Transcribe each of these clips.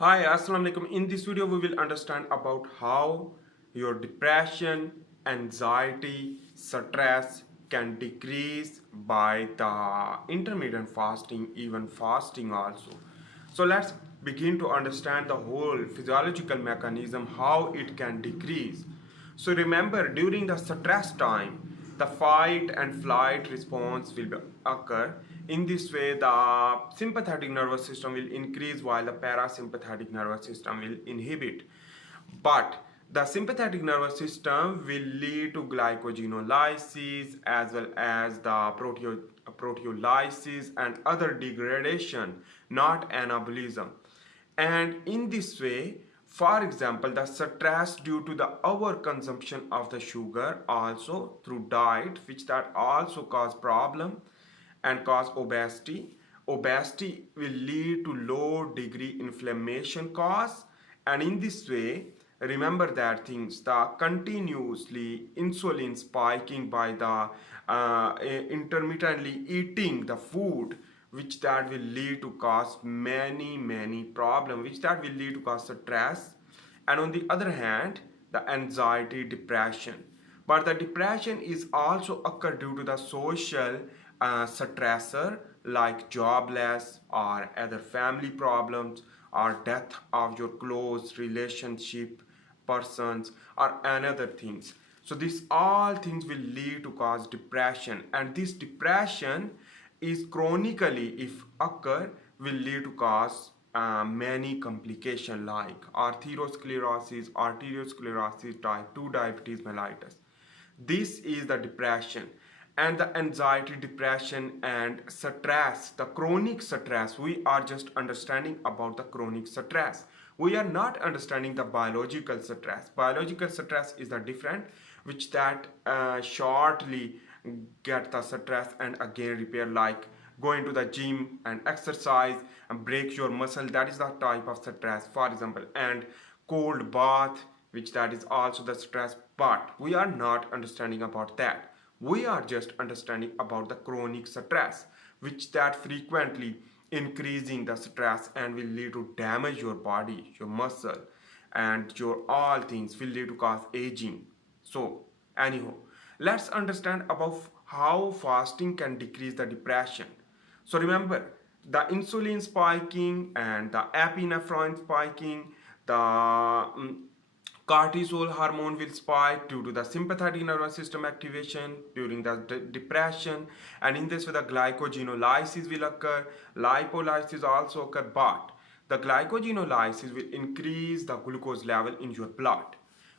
Hi, Assalamu alaikum. In this video, we will understand about how your depression, anxiety, stress can decrease by the intermittent fasting, even fasting also. So let's begin to understand the whole physiological mechanism, how it can decrease. So remember, during the stress time, the fight and flight response will occur. In this way, the sympathetic nervous system will increase while the parasympathetic nervous system will inhibit. But the sympathetic nervous system will lead to glycogenolysis as well as the proteolysis and other degradation, not anabolism. And in this way, for example, the stress due to the overconsumption of the sugar also through diet, which that also cause problem and cause obesity. Obesity will lead to low degree inflammation cause, and in this way, remember that things the continuously insulin spiking by the intermittently eating the food, which that will lead to cause many problems, which that will lead to cause stress, and on the other hand the anxiety, depression. But the depression is also occur due to the social stressor like jobless or other family problems or death of your close relationship persons or another things. So these all things will lead to cause depression, and this depression is chronically if occur will lead to cause many complications like arteriosclerosis type 2 diabetes mellitus. This is the depression. And the anxiety, depression and stress, the chronic stress, we are just understanding about the chronic stress. We are not understanding the biological stress. Biological stress is the different, which that shortly get the stress and again repair, like going to the gym and exercise and break your muscle. That is the type of stress, for example. And cold bath, which that is also the stress. But we are not understanding about that. We are just understanding about the chronic stress, which that frequently increasing the stress and will lead to damage your body, your muscle, and your all things will lead to cause aging. So anyhow, let's understand about how fasting can decrease the depression. So remember, the insulin spiking and the epinephrine spiking, the cortisol hormone will spike due to the sympathetic nervous system activation during the depression, and in this way the glycogenolysis will occur, lipolysis also occur, but the glycogenolysis will increase the glucose level in your blood.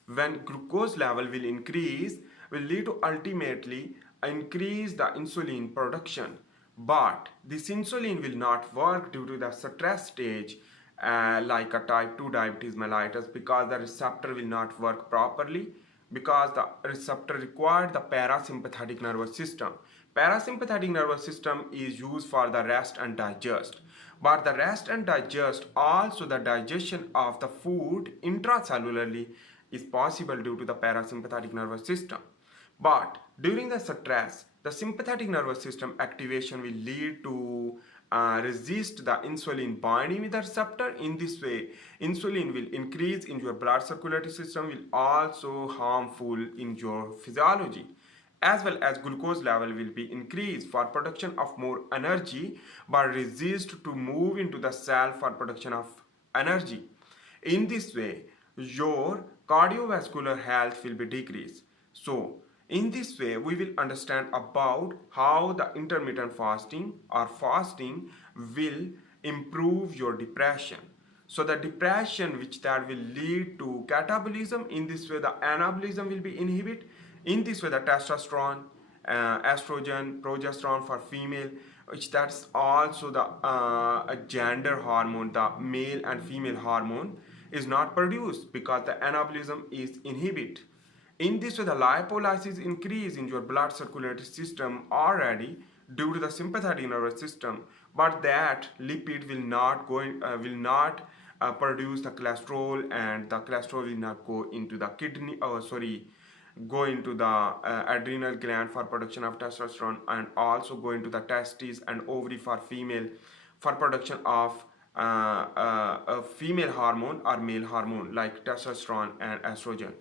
When glucose level will increase, will lead to ultimately increase the insulin production, but this insulin will not work due to the stress stage, like a type 2 diabetes mellitus, because the receptor will not work properly, because the receptor required the parasympathetic nervous system. Parasympathetic nervous system is used for the rest and digest, but the rest and digest also the digestion of the food intracellularly is possible due to the parasympathetic nervous system. But during the stress, the sympathetic nervous system activation will lead to resist the insulin binding with the receptor. In this way, insulin will increase in your blood circulatory system, will also harmful in your physiology, as well as glucose level will be increased for production of more energy, but resist to move into the cell for production of energy. In this way, your cardiovascular health will be decreased. So in this way, we will understand about how the intermittent fasting or fasting will improve your depression. So the depression, which that will lead to catabolism, in this way the anabolism will be inhibited. In this way the testosterone, estrogen, progesterone for female, which that's also the a gender hormone, the male and female hormone is not produced because the anabolism is inhibited. In this way, the lipolysis increase in your blood circulatory system already due to the sympathetic nervous system, but that lipid will not produce the cholesterol, and the cholesterol will not go into the kidney. Oh, sorry, go into the adrenal gland for production of testosterone, and also go into the testes and ovary for female for production of a female hormone or male hormone like testosterone and estrogen.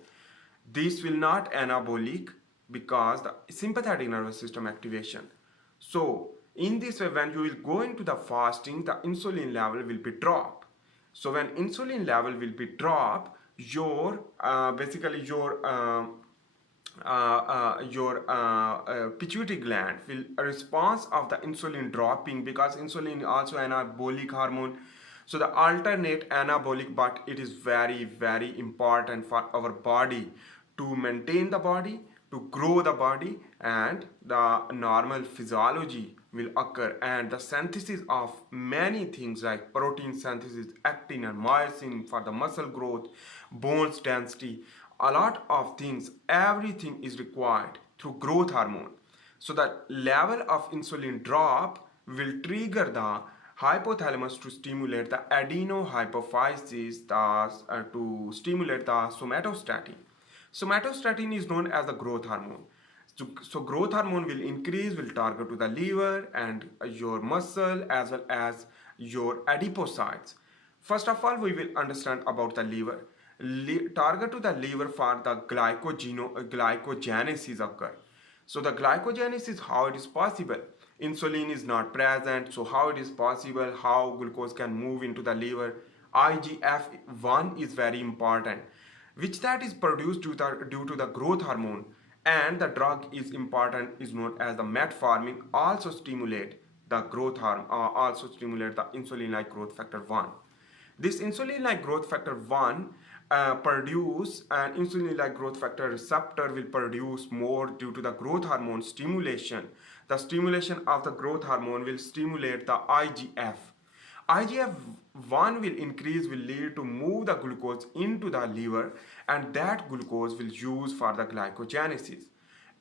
This will not anabolic because the sympathetic nervous system activation. So in this way, when you will go into the fasting, the insulin level will be dropped. So when insulin level will be dropped, your basically your pituitary gland will a response of the insulin dropping, because insulin is also anabolic hormone. So the alternate anabolic, but it is very important for our body to maintain the body, to grow the body, and the normal physiology will occur, and the synthesis of many things like protein synthesis, actin and myosin for the muscle growth, bones density, a lot of things, everything is required through growth hormone. So the level of insulin drop will trigger the hypothalamus to stimulate the adenohypophysis, to stimulate the somatostatin. Somatostatin is known as the growth hormone. So growth hormone will increase, will target to the liver and your muscle as well as your adipocytes. First of all, we will understand about the liver. Target to the liver for the glycogenesis occur. So the glycogenesis, how it is possible? Insulin is not present, so how it is possible? How glucose can move into the liver? IGF-1 is very important, which that is produced due to the growth hormone, and the drug is important, is known as the metformin, also stimulate the growth hormone, also stimulate the insulin like growth factor 1. This insulin like growth factor 1 produce an insulin like growth factor receptor will produce more due to the growth hormone stimulation. The stimulation of the growth hormone will stimulate the IGF. IGF-1 will increase, will lead to move the glucose into the liver, and that glucose will use for the glycogenesis.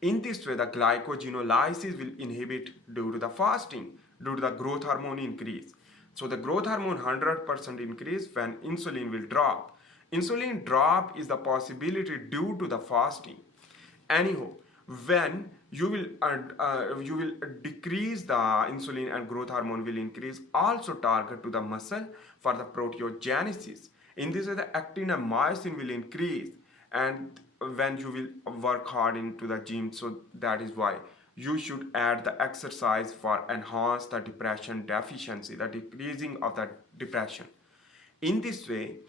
In this way, the glycogenolysis will inhibit due to the fasting, due to the growth hormone increase. So the growth hormone 100% increase when insulin will drop. Insulin drop is the possibility due to the fasting. Anyhow, when you will decrease the insulin and growth hormone will increase, also target to the muscle for the proteogenesis. In this way, the actin and myosin will increase, and when you will work hard into the gym, so that is why you should add the exercise for enhance the depression deficiency, the decreasing of the depression. In this way,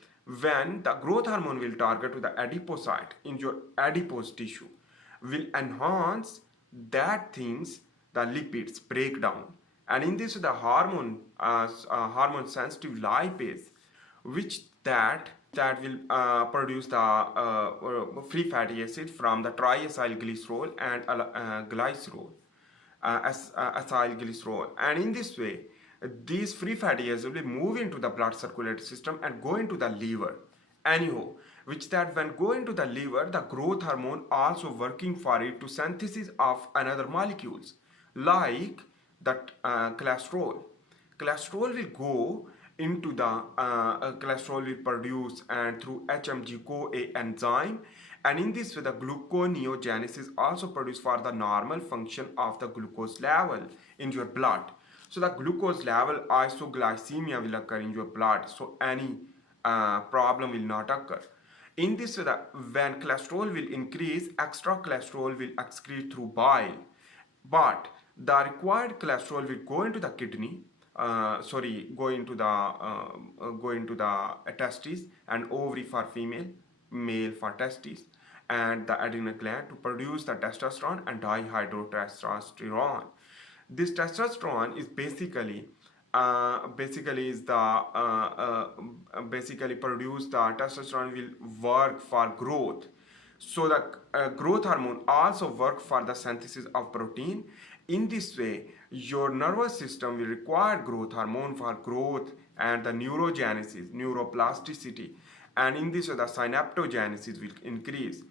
when the growth hormone will target to the adipocyte in your adipose tissue, will enhance that things, the lipids breakdown, and in this the hormone sensitive lipase, which that will produce the free fatty acid from the triacylglycerol and glycerol, acylglycerol, and in this way these free fatty acids will move into the blood circulatory system and go into the liver. Anyhow, which that when go into the liver, the growth hormone also working for it to synthesis of another molecules like that cholesterol. Cholesterol will go into the cholesterol will produce and through HMG-CoA enzyme, and in this way the gluconeogenesis also produced for the normal function of the glucose level in your blood. So the glucose level isoglycemia will occur in your blood, so any problem will not occur. In this way, when cholesterol will increase, extra cholesterol will excrete through bile, but the required cholesterol will go into the kidney, go into the testes and ovary for female, male for testes, and the adrenal gland to produce the testosterone and dihydrotestosterone. This testosterone is basically produce the testosterone will work for growth. So the growth hormone also work for the synthesis of protein. In this way, your nervous system will require growth hormone for growth and the neurogenesis, neuroplasticity, and in this way the synaptogenesis will increase.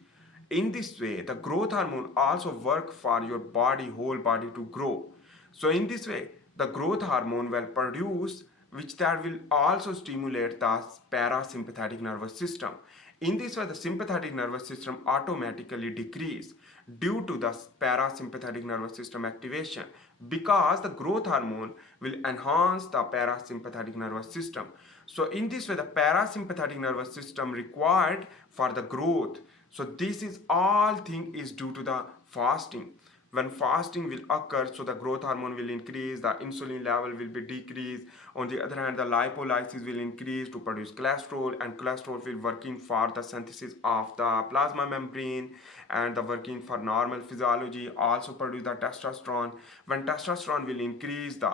In this way, the growth hormone also work for your body, whole body to grow. So in this way, the growth hormone will produce, which that will also stimulate the parasympathetic nervous system. In this way, the sympathetic nervous system automatically decrease due to the parasympathetic nervous system activation, because the growth hormone will enhance the parasympathetic nervous system. So in this way, the parasympathetic nervous system required for the growth. So this is all thing is due to the fasting. When fasting will occur, so the growth hormone will increase, the insulin level will be decreased. On the other hand, the lipolysis will increase to produce cholesterol, and cholesterol will working for the synthesis of the plasma membrane, and the working for normal physiology also produce the testosterone. When testosterone will increase, the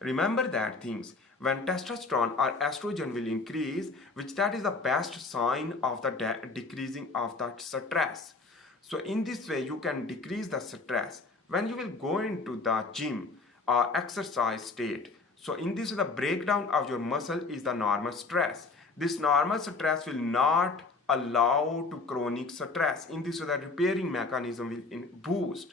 remember that things, when testosterone or estrogen will increase, which that is the best sign of the decreasing of the stress. So in this way, you can decrease the stress when you will go into the gym or exercise state. So in this, the breakdown of your muscle is the normal stress. This normal stress will not allow to chronic stress. In this way, the repairing mechanism will boost.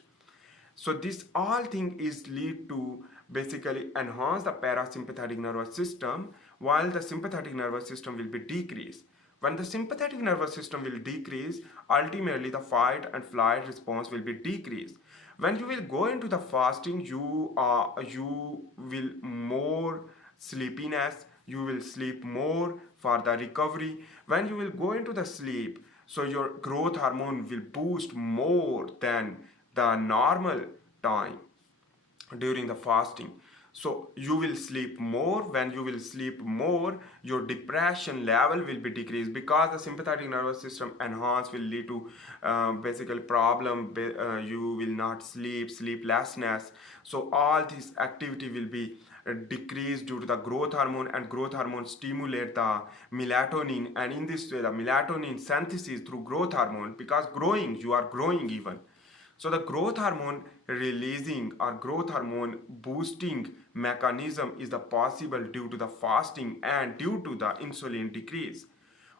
So this all thing is lead to basically enhance the parasympathetic nervous system, while the sympathetic nervous system will be decreased. When the sympathetic nervous system will decrease, ultimately the fight and flight response will be decreased. When you will go into the fasting, you will more sleepiness, you will sleep more for the recovery. When you will go into the sleep, so your growth hormone will boost more than the normal time during the fasting. So you will sleep more. When you will sleep more, your depression level will be decreased, because the sympathetic nervous system enhance will lead to basically problem. You will not sleeplessness. So all this activity will be decreased due to the growth hormone, and growth hormone stimulate the melatonin, and in this way the melatonin synthesis through growth hormone, because growing, you are growing even. So the growth hormone releasing or growth hormone boosting mechanism is the possible due to the fasting and due to the insulin decrease.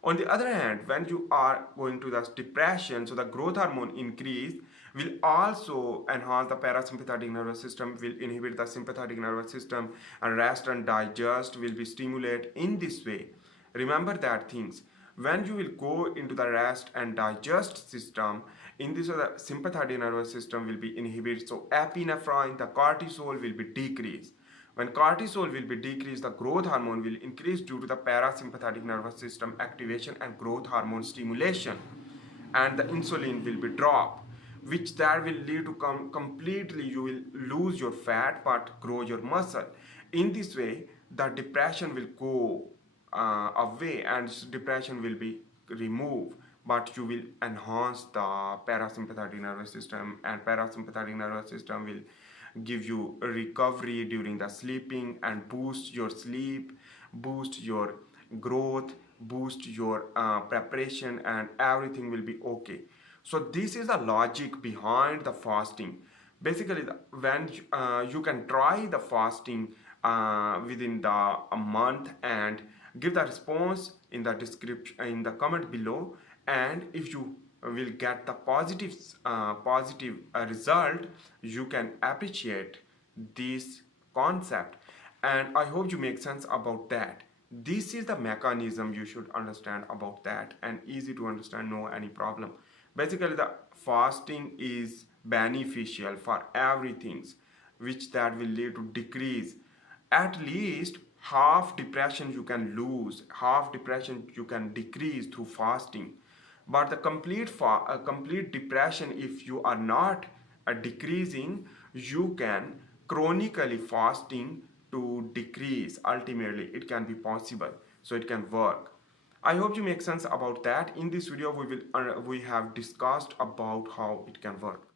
On the other hand, when you are going to the depression, so the growth hormone increase will also enhance the parasympathetic nervous system, will inhibit the sympathetic nervous system, and rest and digest will be stimulated in this way. Remember that things, when you will go into the rest and digest system, in this way the sympathetic nervous system will be inhibited, so epinephrine, the cortisol will be decreased. When cortisol will be decreased, the growth hormone will increase due to the parasympathetic nervous system activation and growth hormone stimulation, and the insulin will be dropped, which that will lead to completely you will lose your fat but grow your muscle. In this way, the depression will go away, and depression will be removed, but you will enhance the parasympathetic nervous system, and parasympathetic nervous system will give you a recovery during the sleeping and boost your sleep, boost your growth, boost your preparation, and everything will be okay. So this is the logic behind the fasting. Basically, when you can try the fasting within a month, and give the response in the description in the comment below, and if you will get the positive result, you can appreciate this concept, and I hope you make sense about that. This is the mechanism you should understand about that, and easy to understand, no any problem. Basically, the fasting is beneficial for everything, which that will lead to decrease at least half depression you can lose, half depression you can decrease through fasting. But the complete depression, if you are not decreasing, you can chronically fasting to decrease. Ultimately, it can be possible, so it can work. I hope you make sense about that. In this video, we have discussed about how it can work.